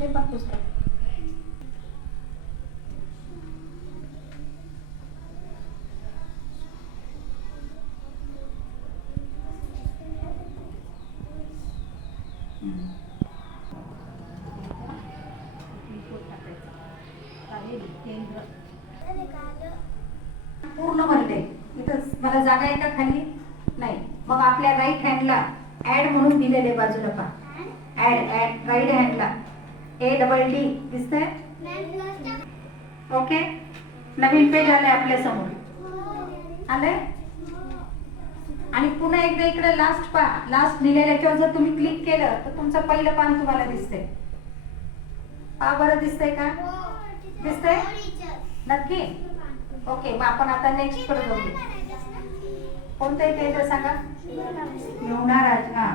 तुझे पण पुस्तक. पूर्ण भरले. इथं मला जागा आहे का खाली? नाही. मग आपल्या राईट हँडला ऍड म्हणून दिलेले बाजूला पहा. ऍड राईट हँडला ADD दिसतंय? ओके. नवीन पेज आलंय आपल्या समोर. आलंय? आणि पुन्हा एकदा इकडे लास्ट पहा. लास्ट लिहिलेल्याच्यावर जर तुम्ही क्लिक केलं तर तुमचं पहिलं पान तुम्हाला दिसतंय. पहा बरं, दिसतंय का? दिसतंय नक्की? ओके. मग आपण आता नेक्स्ट कडे जाऊया. कोणतं पेज सांगा? शिवना राज. हा,